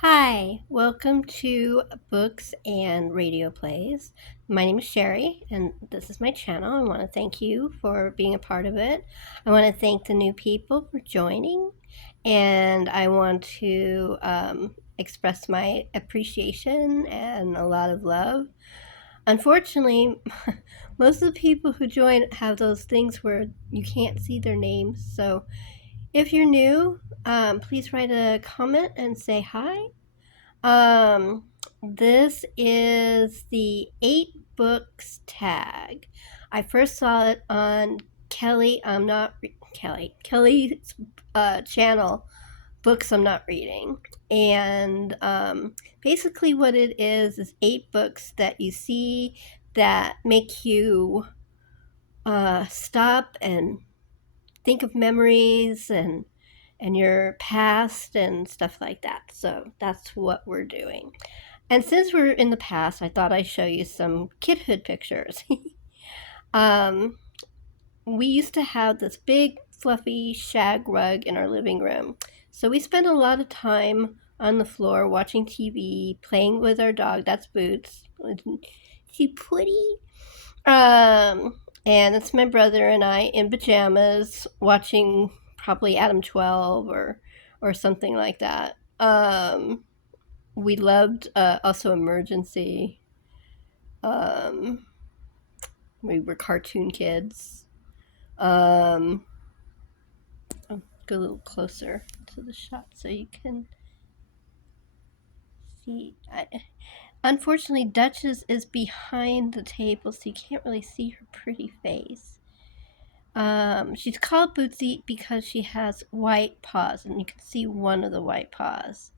Hi, welcome to Books and Radio Plays. My name is Sherry, and this is my channel. I want to thank you for being a part of it. I want to thank the new people for joining, and I want to express my appreciation and a lot of love. Unfortunately, most of the people who join have those things where you can't see their names, so if you're new, please write a comment and say hi. um, this is the 8 books tag. I first saw it on Kelly's channel, Books I'm Not Reading. And basically, what it is 8 books that you see that make you stop and think of memories and your past and stuff like that. So that's what we're doing. And since we're in the past, I thought I'd show you some kidhood pictures. um, we used to have this big fluffy shag rug in our living room. So we spent a lot of time on the floor watching TV, playing with our dog. That's Boots. She pretty? And it's my brother and I in pajamas watching probably Adam 12 or something like that. We loved also Emergency. Um, we were cartoon kids. I'll go a little closer to the shot so you can see. Unfortunately, Duchess is behind the table, so you can't really see her pretty face. She's called Bootsy because she has white paws, and you can see one of the white paws.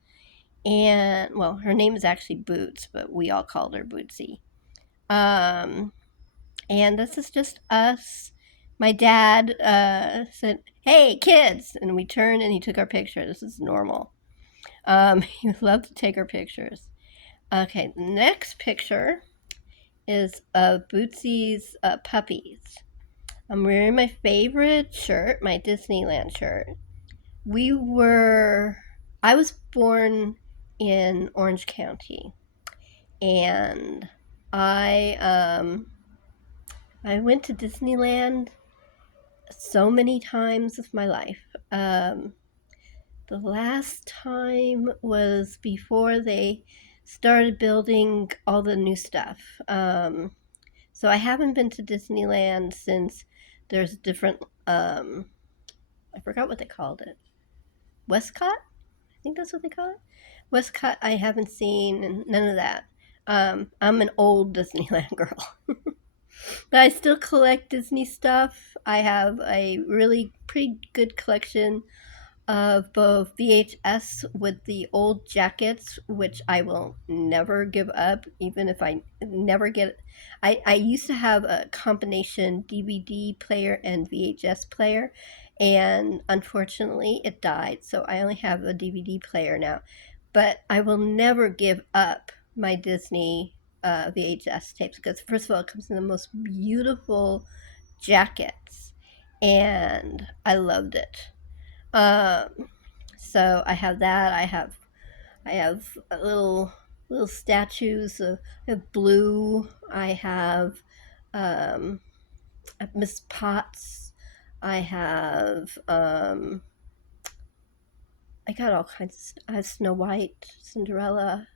And, well, her name is actually Boots, but we all called her Bootsy. And this is just us. My dad said, "Hey, kids!" And we turned and he took our picture. This is normal. He would love to take our pictures. Okay, the next picture is of Bootsy's puppies. I'm wearing my favorite shirt, my Disneyland shirt. I was born in Orange County, and I went to Disneyland so many times of my life. The last time was before they started building all the new stuff. So I haven't been to Disneyland since there's different, I forgot what they called it. Westcott? I think that's what they call it. Westcott I haven't seen, and none of that. I'm an old Disneyland girl. But I still collect Disney stuff. I have a really pretty good collection of both VHS with the old jackets, which I will never give up, even if I never get. I used to have a combination DVD player and VHS player, and unfortunately it died, so I only have a DVD player now. But I will never give up my Disney VHS tapes because, first of all, it comes in the most beautiful jackets, and I loved it. Um, so I have that. I have a little statues of Blue. I have um, Miss Potts. I have I got all kinds of I have Snow White, Cinderella.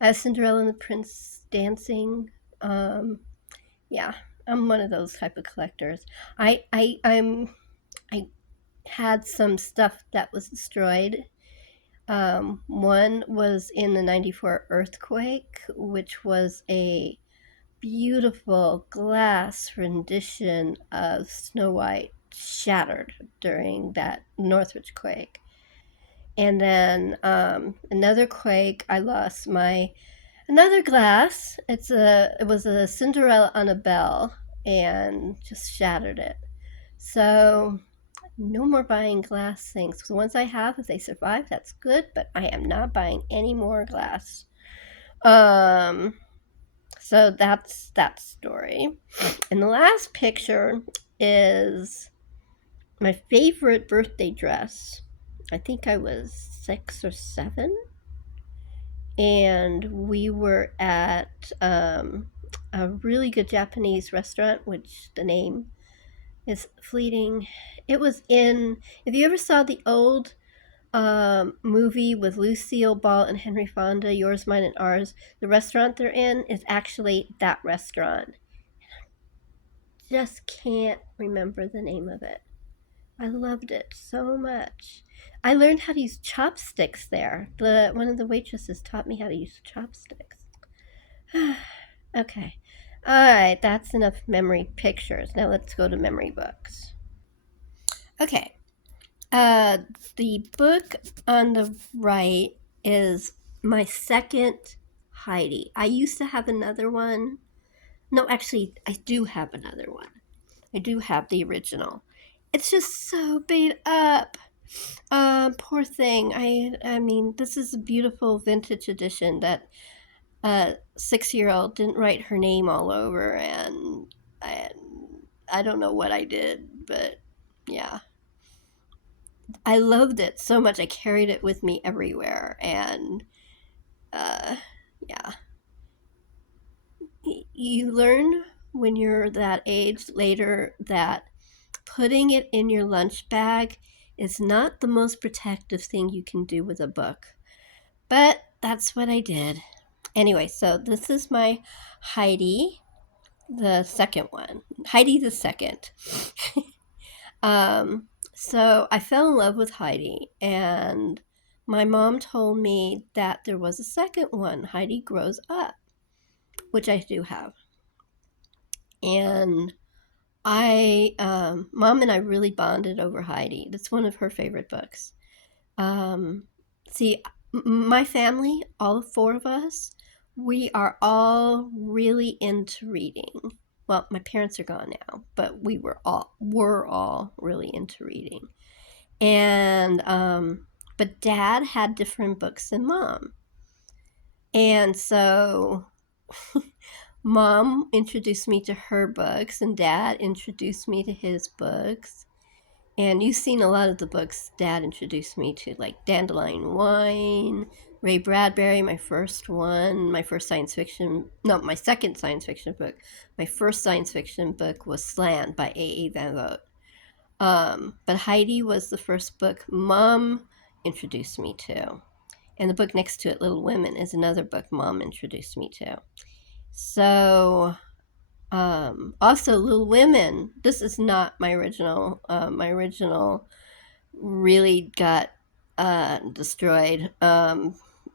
I have Cinderella and the Prince dancing. Yeah, I'm one of those type of collectors. I had some stuff that was destroyed. One was in the '94 earthquake, which was a beautiful glass rendition of Snow White shattered during that Northridge quake. And then another quake, I lost my another glass. It was a Cinderella on a bell and just shattered it. So no more buying glass things. The ones I have, if they survive, that's good, but I am not buying any more glass. Um, so that's that story. And the last picture is my favorite birthday dress. I think I was 6 or 7. and we were at a really good Japanese restaurant, which the name is fleeting. It was in, if you ever saw the old movie with Lucille Ball and Henry Fonda, Yours, Mine, and Ours, the restaurant they're in is actually that restaurant. Just can't remember the name of it. I loved it so much. I learned how to use chopsticks there. One of the waitresses taught me how to use chopsticks. Okay. All right, that's enough memory pictures. Now let's go to memory books. Okay. Uh, the book on the right is my second Heidi. I used to have another one. No, actually, I do have another one. I do have the original. It's just so beat up. Poor thing. I mean, this is a beautiful vintage edition that a 6-year-old didn't write her name all over, and I don't know what I did, but yeah. I loved it so much. I carried it with me everywhere, and uh, yeah. You learn when you're that age later that putting it in your lunch bag is not the most protective thing you can do with a book. But that's what I did. Anyway, so this is my Heidi, the second one. Heidi the second. um, so I fell in love with Heidi, and my mom told me that there was a second one, Heidi Grows Up, which I do have. And Mom and I really bonded over Heidi. That's one of her favorite books. Um, see, my family, all four of us, we are all really into reading. Well, my parents are gone now, but we're all really into reading. And but Dad had different books than Mom, and so Mom introduced me to her books, and Dad introduced me to his books. And you've seen a lot of the books Dad introduced me to, like Dandelion Wine, Ray Bradbury, my first one, my my second science fiction book. My first science fiction book was Slant by A. Van Vogt. But Heidi was the first book Mom introduced me to. And the book next to it, Little Women, is another book Mom introduced me to. So also, Little Women. This is not my original. My original really got destroyed.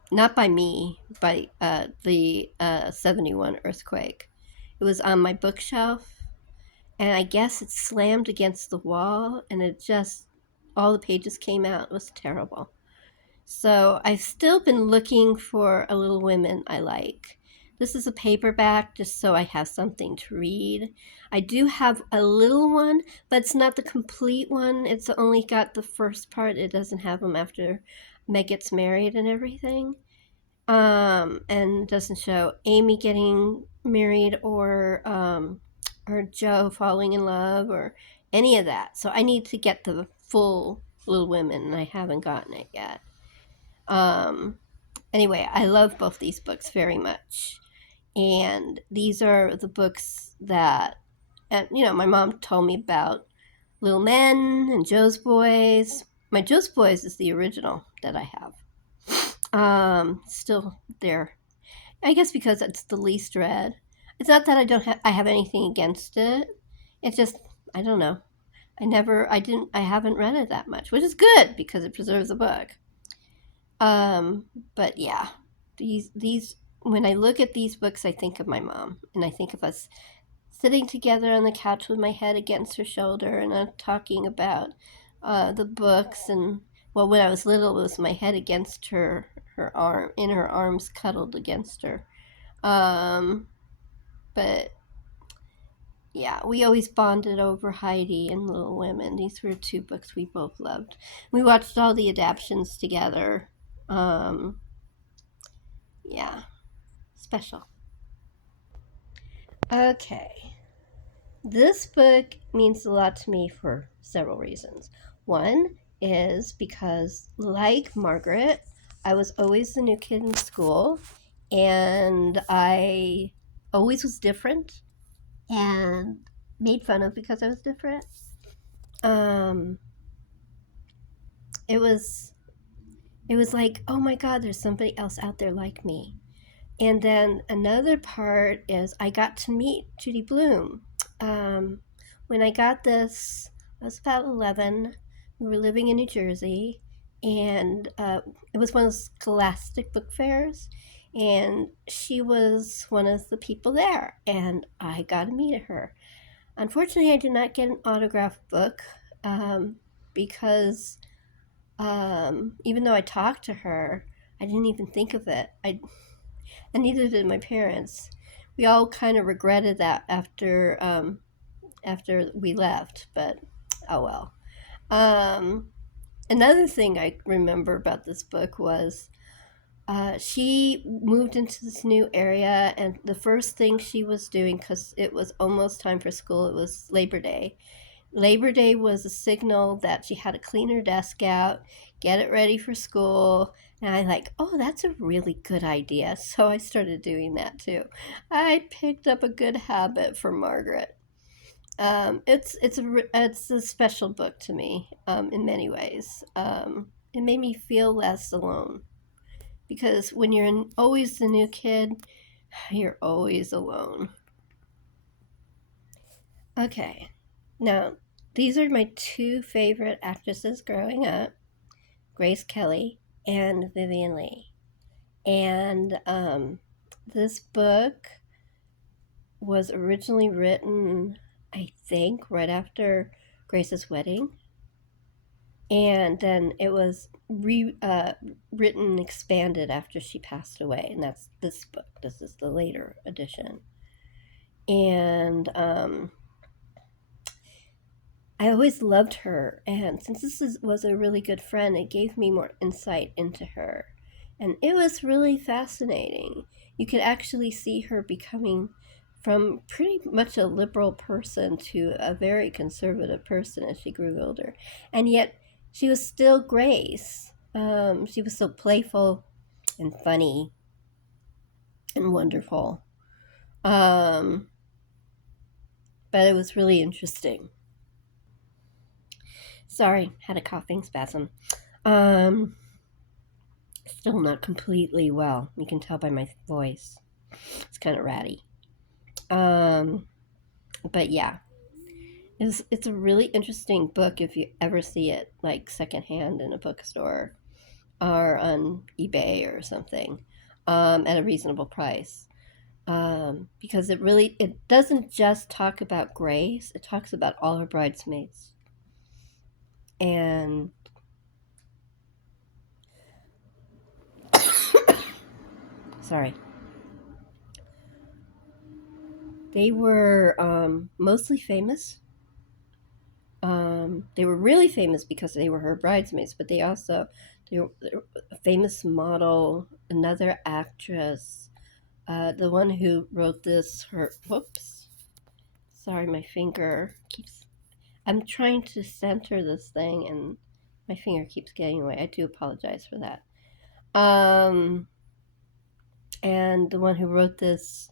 Not by me, by the 71 earthquake. It was on my bookshelf, and I guess it slammed against the wall, and all the pages came out. It was terrible. So I've still been looking for a Little Women I like. This is a paperback just so I have something to read. I do have a little one, but it's not the complete one. It's only got the first part. It doesn't have them after Meg gets married and everything. And doesn't show Amy getting married or Joe falling in love or any of that. So I need to get the full Little Women, and I haven't gotten it yet. Um, anyway, I love both these books very much. And these are the books that, my mom told me about Little Men and Joe's Boys. My Joe's Boys is the original that I have. Still there. I guess because it's the least read. It's not that I have anything against it. It's just, I don't know. I haven't read it that much, which is good because it preserves the book. But yeah, these when I look at these books, I think of my mom, and I think of us sitting together on the couch with my head against her shoulder and talking about the books. And well, when I was little, it was my head against her arm, in her arms, cuddled against her. But yeah, we always bonded over Heidi and Little Women. These were two books we both loved. We watched all the adaptions together. Yeah, special. Okay. This book means a lot to me for several reasons. One is because, like Margaret, I was always the new kid in school, and I always was different and made fun of because I was different. Um, it was it was like, oh my God, there's somebody else out there like me. And then another part is I got to meet Judy Blume. Um, when I got this, I was about 11. We were living in New Jersey, and it was one of those Scholastic book fairs. And she was one of the people there, and I got to meet her. Unfortunately, I did not get an autographed book because even though I talked to her, I didn't even think of it. And neither did my parents. We all kind of regretted that after we left, but oh well. Another thing I remember about this book was she moved into this new area, and the first thing she was doing, because it was almost time for school, it was Labor Day. Labor Day was a signal that she had to clean her desk out, get it ready for school. And I like, oh, that's a really good idea. So I started doing that too. I picked up a good habit for Margaret. It's a special book to me in many ways. It made me feel less alone because when always the new kid, you're always alone. Okay, now these are my two favorite actresses growing up, Grace Kelly and Vivien Leigh. And this book was originally written, I think, right after Grace's wedding. And then it was written, expanded after she passed away. And that's this book. This is the later edition. And I always loved her, and since was a really good friend, it gave me more insight into her. And it was really fascinating. You could actually see her becoming from pretty much a liberal person to a very conservative person as she grew older. And yet, she was still Grace. She was so playful and funny and wonderful. But it was really interesting. Sorry, had a coughing spasm. Still not completely well. You can tell by my voice. It's kind of ratty. But yeah, it's a really interesting book if you ever see it like secondhand in a bookstore or on eBay or something at a reasonable price. Because it doesn't just talk about Grace, it talks about all her bridesmaids. And sorry. They were mostly famous. They were really famous because they were her bridesmaids, but they were a famous model, another actress, the one who wrote this. Whoops, sorry, my finger keeps. I'm trying to center this thing, and my finger keeps getting away. I do apologize for that. And the one who wrote this,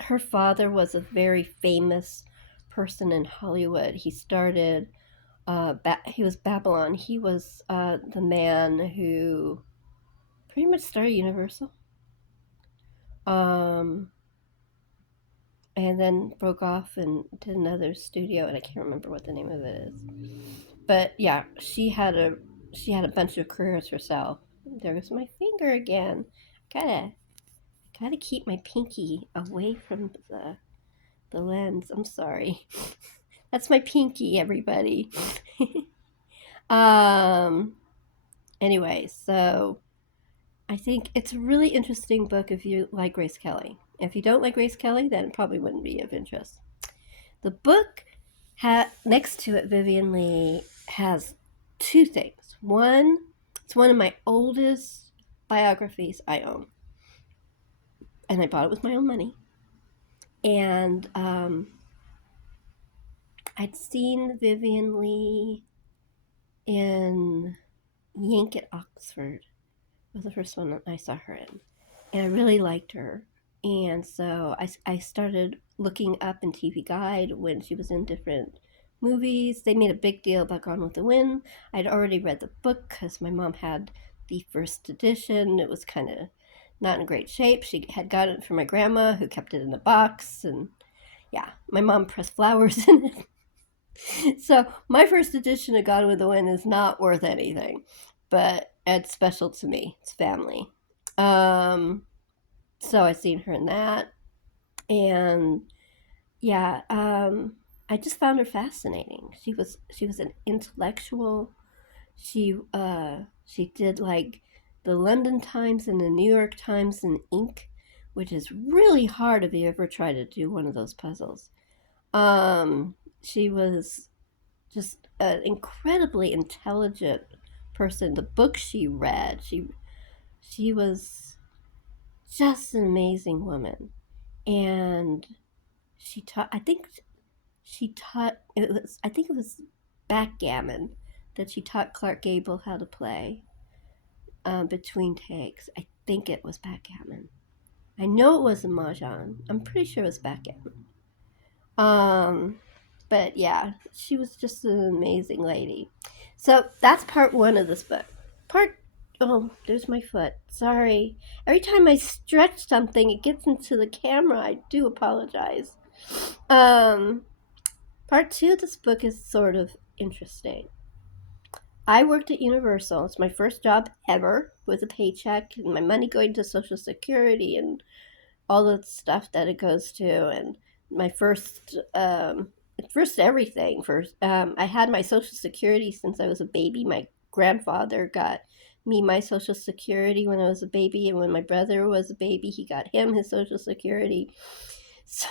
her father was a very famous person in Hollywood. He started he was Babylon. He was the man who pretty much started Universal. Um, and then broke off and did another studio, and I can't remember what the name of it is. But yeah, she had a bunch of careers herself. There goes my finger again. Gotta keep my pinky away from the lens. I'm sorry. That's my pinky, everybody. um. Anyway, so I think it's a really interesting book if you like Grace Kelly. If you don't like Grace Kelly, then it probably wouldn't be of interest. The book next to it, Vivien Leigh has two things. One, it's one of my oldest biographies I own, and I bought it with my own money. And I'd seen Vivien Leigh in Yank at Oxford was the first one that I saw her in. And I really liked her. And so I started looking up in TV Guide when she was in different movies. They made a big deal about Gone with the Wind. I'd already read the book because my mom had the first edition. It was kind of not in great shape. She had got it from my grandma, who kept it in a box. And yeah, my mom pressed flowers in it. So my first edition of Gone with the Wind is not worth anything, but it's special to me. It's family. Um, so I seen her in that, and yeah, I just found her fascinating. She was an intellectual. She did like the London Times and the New York Times in ink, which is really hard if you ever try to do one of those puzzles. She was just an incredibly intelligent person. The books she read, she was just an amazing woman. And she taught, I think she taught, I think it was backgammon that she taught Clark Gable how to play between takes. I think it was backgammon. I know it wasn't mahjong. I'm pretty sure it was backgammon. Um, but yeah, she was just an amazing lady. So that's part one of this book. Part oh, there's my foot. Sorry. Every time I stretch something, it gets into the camera. I do apologize. Um, part two of this book is sort of interesting. I worked at Universal. It's my first job ever with a paycheck and my money going to Social Security and all the stuff that it goes to. And my first everything. First, I had my Social Security since I was a baby. My grandfather got me my Social Security when I was a baby, and when my brother was a baby, he got him his Social Security. So,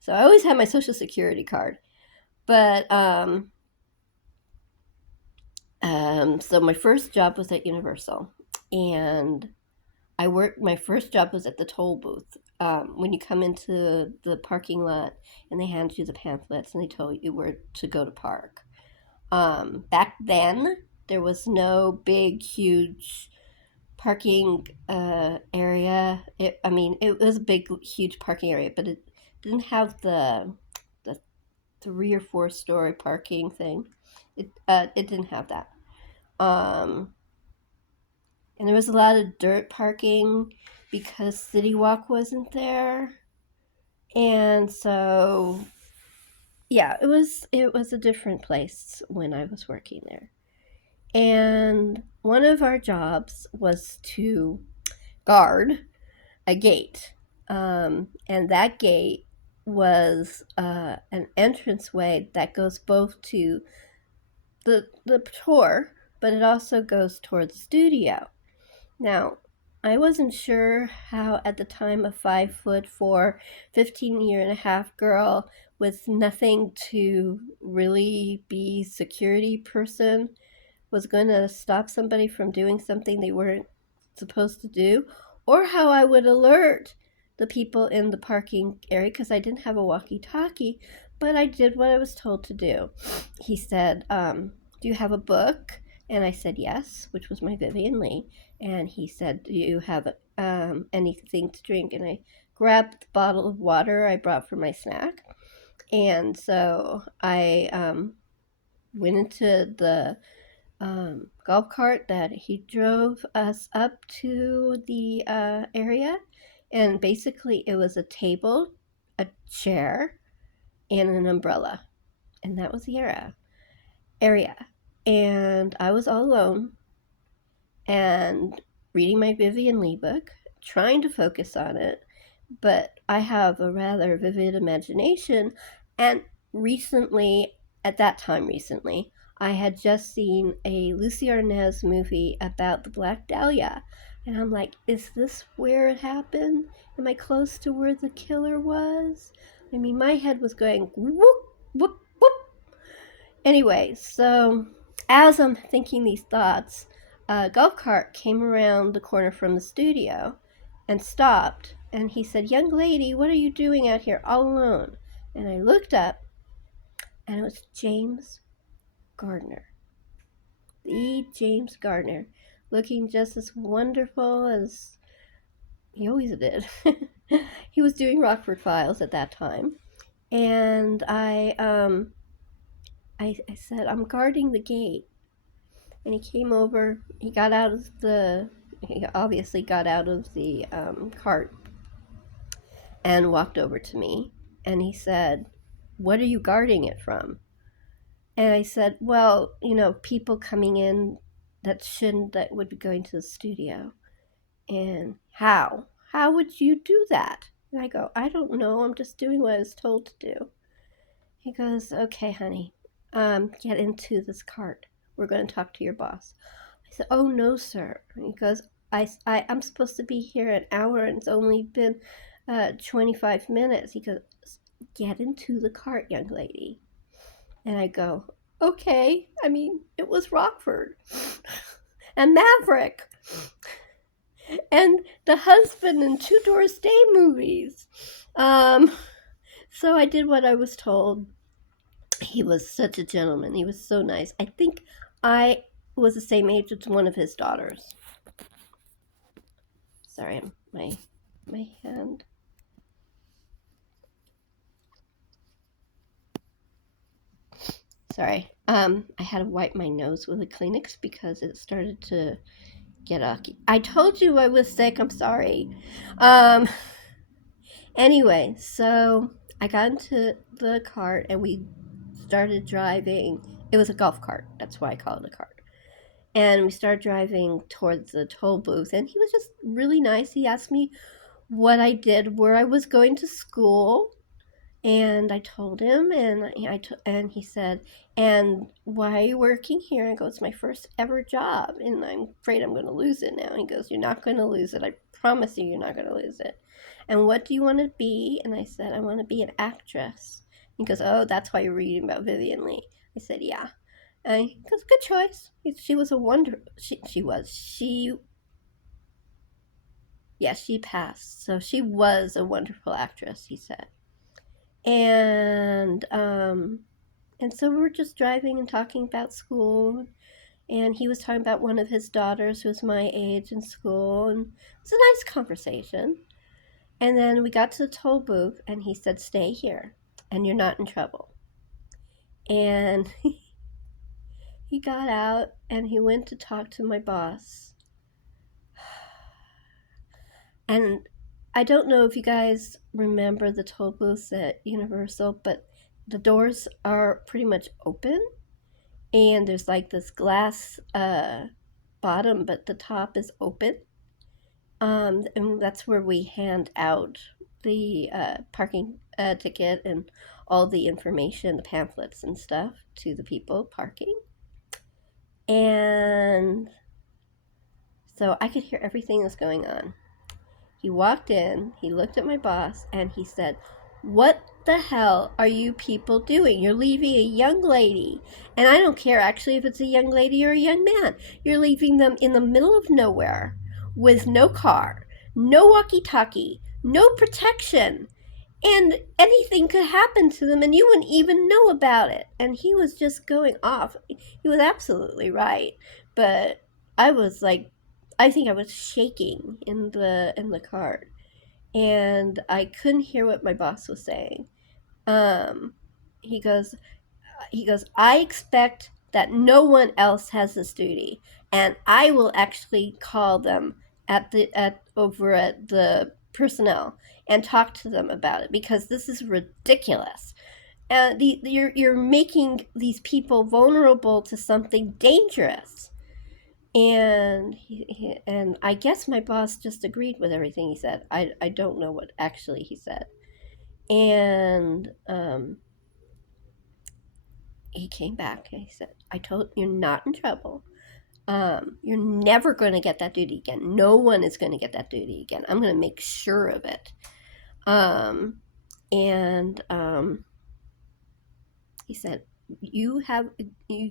so I always had my Social Security card. But so my first job was at Universal, and my first job was at the toll booth. When you come into the parking lot and they hand you the pamphlets and they tell you where to go to park. Back then, there was no big, huge parking area. It was a big, huge parking area, but it didn't have the 3 or 4 story parking thing. It didn't have that. Um, and there was a lot of dirt parking because City Walk wasn't there. And so yeah, it was a different place when I was working there. And one of our jobs was to guard a gate. And that gate was an entranceway that goes both to the tour, but it also goes toward the studio. Now, I wasn't sure how, at the time, a 5'4", 15-year-and-a-half girl with nothing to really be security person was going to stop somebody from doing something they weren't supposed to do, or how I would alert the people in the parking area because I didn't have a walkie-talkie, but I did what I was told to do. He said, do you have a book? And I said yes, which was my Vivian Lee. And he said, do you have anything to drink? And I grabbed the bottle of water I brought for my snack. And so I went into the golf cart that he drove us up to the area. And basically, it was a table, a chair, and an umbrella. And that was the area. And I was all alone and reading my Vivian Lee book, trying to focus on it. But I have a rather vivid imagination. And at that time, I had just seen a Lucy Arnaz movie about the Black Dahlia. And I'm like, is this where it happened? Am I close to where the killer was? I mean, my head was going whoop, whoop, whoop. Anyway, so as I'm thinking these thoughts, a golf cart came around the corner from the studio and stopped. And he said, young lady, what are you doing out here all alone? And I looked up, and it was James Gardner. The James Gardner. looking just as wonderful as he always did. He was doing Rockford Files at that time, and I said, I'm guarding the gate. And he came over, he obviously got out of the cart and walked over to me. And he said, what are you guarding it from? And I said, well, people coming in that would be going to the studio. And how would you do that? And I go, I don't know, I'm just doing what I was told to do. He goes, okay, honey, get into this cart. We're going to talk to your boss. I said, oh, no, sir. And he goes, I'm supposed to be here an hour and it's only been 25 minutes. He goes, get into the cart, young lady. And I go, okay. I mean, it was Rockford and Maverick and the husband in Two Doors Day movies. So I did what I was told. He was such a gentleman. He was so nice. I think I was the same age as one of his daughters. Sorry, my hand. Sorry. I had to wipe my nose with a Kleenex because it started to get icky. I told you I was sick. I'm sorry. Anyway, so I got into the cart and we started driving. It was a golf cart. That's why I call it a cart. And we started driving towards the toll booth, and he was just really nice. He asked me what I did, where I was going to school, and I told him, and he said, and why are you working here? I go, it's my first ever job, and I'm afraid I'm going to lose it now. He goes, you're not going to lose it. I promise you, you're not going to lose it. And what do you want to be? And I said, I want to be an actress. He goes, oh, that's why you're reading about Vivian Lee. I said, yeah. And he goes, good choice. She was a wonder. She passed. So she was a wonderful actress, he said. And so we were just driving and talking about school, and he was talking about one of his daughters who was my age in school, and it was a nice conversation. And then we got to the toll booth, and he said, stay here, and you're not in trouble. And he got out, and he went to talk to my boss. And I don't know if you guys remember the toll booths at Universal, but the doors are pretty much open, and there's like this glass bottom, but the top is open. And that's where we hand out the parking ticket and all the information, the pamphlets and stuff to the people parking. And so I could hear everything that's going on. He walked in, he looked at my boss, and he said, what the hell are you people doing? You're leaving a young lady, and I don't care actually if it's a young lady or a young man. You're leaving them in the middle of nowhere with no car, no walkie-talkie, no protection, and anything could happen to them and you wouldn't even know about it. And he was just going off. He was absolutely right, but I was like, I think I was shaking in the cart, and I couldn't hear what my boss was saying. Um, he goes, I expect that no one else has this duty, and I will actually call them over at the personnel and talk to them about it because this is ridiculous. You're making these people vulnerable to something dangerous. And I guess my boss just agreed with everything he said. I don't know what actually he said. And he came back and he said, I told you're not in trouble. You're never going to get that duty again. No one is going to get that duty again. I'm going to make sure of it. And he said, you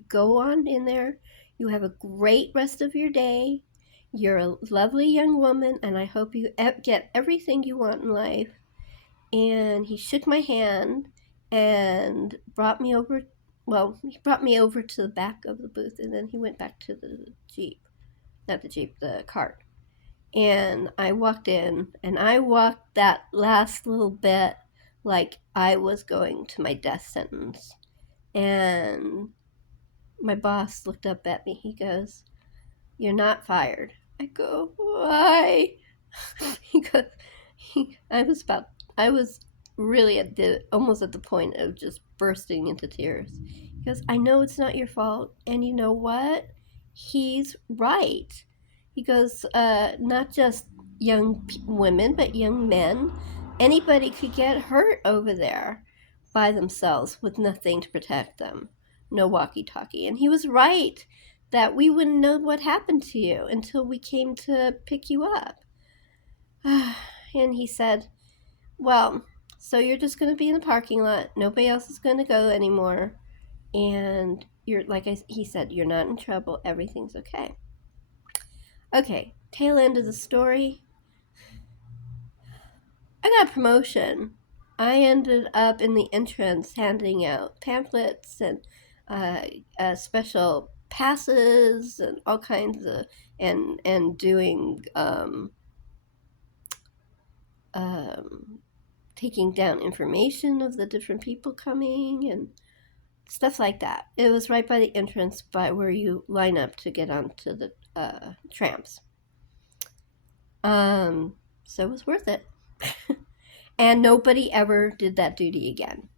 go on in there. You have a great rest of your day. You're a lovely young woman, and I hope you get everything you want in life. And he shook my hand and brought me over. Well, he brought me over to the back of the booth, and then he went back to the Jeep. not the Jeep, the cart. And I walked in, and I walked that last little bit like I was going to my death sentence. And my boss looked up at me. He goes, "You're not fired." I go, "Why?" He goes, I was really almost at the point of just bursting into tears. He goes, "I know it's not your fault, and you know what? He's right." He goes, "Not just young women, but young men. Anybody could get hurt over there by themselves with nothing to protect them. No walkie-talkie." And he was right that we wouldn't know what happened to you until we came to pick you up. And he said, "Well, so you're just going to be in the parking lot. Nobody else is going to go anymore. And you're, he said, you're not in trouble. Everything's okay." Okay, tail end of the story. I got a promotion. I ended up in the entrance handing out pamphlets and special passes and all kinds of, and doing um, taking down information of the different people coming and stuff like that. It was right by the entrance, by where you line up to get onto the trams. So it was worth it. And nobody ever did that duty again.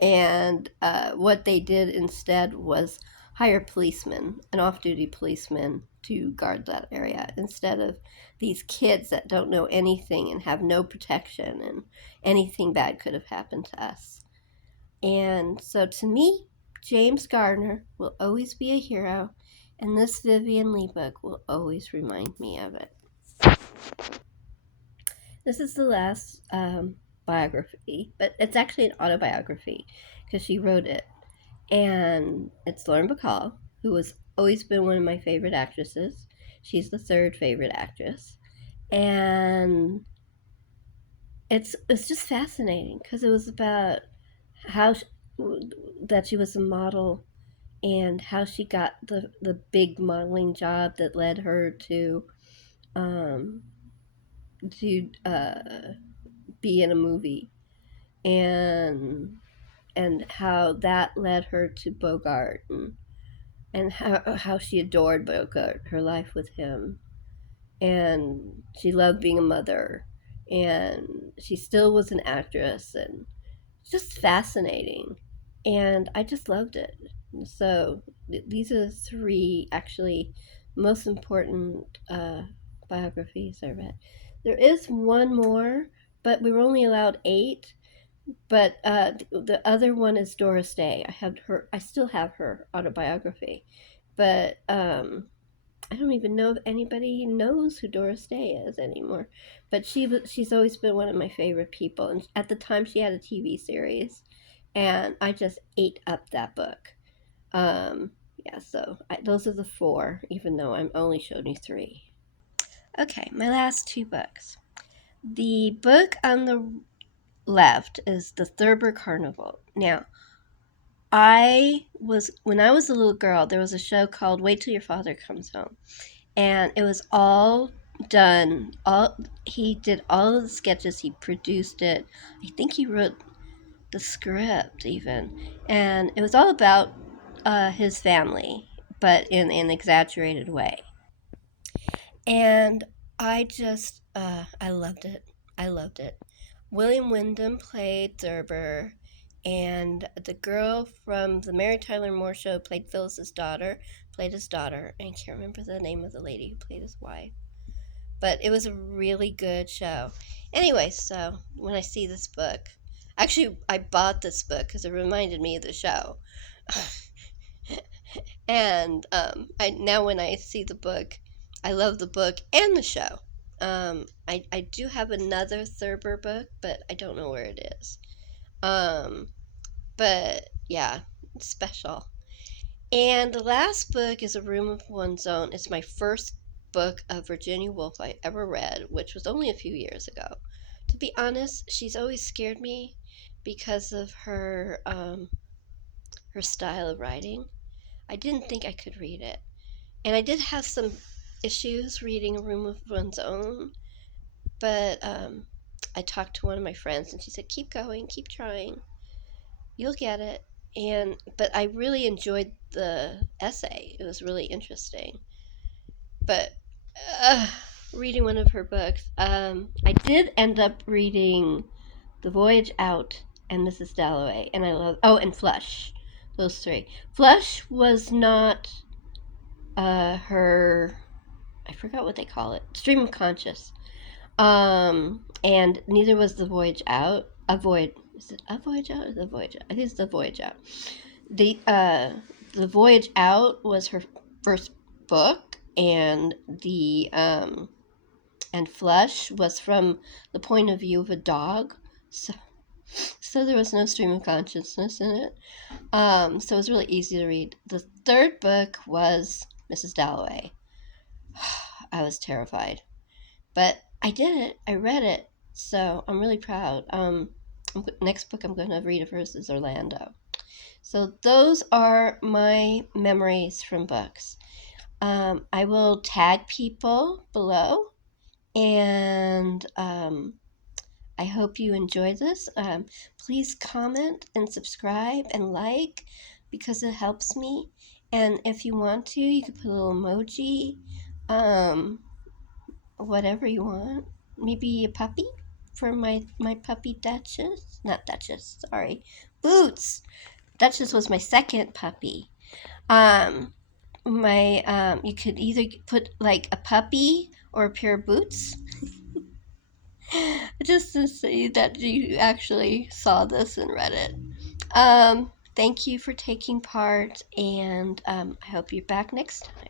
And what they did instead was hire policemen, an off-duty policeman, to guard that area instead of these kids that don't know anything and have no protection, and anything bad could have happened to us. And so to me, James Gardner will always be a hero, and this Vivian Lee book will always remind me of it. This is the last biography, but it's actually an autobiography because she wrote it. And it's Lauren Bacall, who has always been one of my favorite actresses. She's the third favorite actress. And it's just fascinating because it was about how that she was a model, and how she got the big modeling job that led her to um, be in a movie, and how that led her to Bogart, and how she adored Bogart, her life with him, and she loved being a mother, and she still was an actress, and just fascinating, and I just loved it. So these are the three actually most important biographies I read. There is one more, but we were only allowed 8. But the other one is Doris Day. I still have her autobiography, but I don't even know if anybody knows who Doris Day is anymore. But she's always been one of my favorite people. And at the time, she had a TV series, and I just ate up that book. Yeah, so those are the 4, even though I'm only showing you 3. Okay, my last 2 books. The book on the left is The Thurber Carnival. Now, when I was a little girl, there was a show called Wait Till Your Father Comes Home. And it was all done. He did all of the sketches. He produced it. I think he wrote the script even, and it was all about his family, but in an exaggerated way. And I loved it. I loved it. William Wyndham played Thurber, and the girl from the Mary Tyler Moore Show played Phyllis's daughter, played his daughter, and I can't remember the name of the lady who played his wife. But it was a really good show. Anyway, so when I see this book, actually, I bought this book because it reminded me of the show. And now when I see the book, I love the book and the show. I do have another Thurber book, but I don't know where it is. But yeah, it's special. And the last book is A Room of One's Own. It's my first book of Virginia Woolf I ever read, which was only a few years ago. To be honest, she's always scared me because of her style of writing. I didn't think I could read it. And I did have some issues reading A Room of One's Own, but I talked to one of my friends and she said, keep going, keep trying, you'll get it. But I really enjoyed the essay. It was really interesting. But uh, reading one of her books, I did end up reading The Voyage Out and Mrs. Dalloway, and I love. Oh, and Flush, those three. Flush was not her. I forgot what they call it. Stream of conscious. And neither was The Voyage Out. A void. Is it A Voyage Out or The Voyage Out? I think it's The Voyage Out. The The Voyage Out was her first book, and the and Flush was from the point of view of a dog. So there was no stream of consciousness in it. So it was really easy to read. The third book was Mrs. Dalloway. I was terrified, but I did it. I read it, so I'm really proud. Next book I'm going to read of hers is Orlando. So those are my memories from books. I will tag people below, and I hope you enjoy this. Please comment and subscribe and like, because it helps me. And if you want to, you can put a little emoji, whatever you want. Maybe a puppy for my puppy Duchess. Not Duchess, sorry. Boots. Duchess was my second puppy. You could either put like a puppy or a pair of boots. Just to see that you actually saw this and read it. Thank you for taking part, and I hope you're back next time.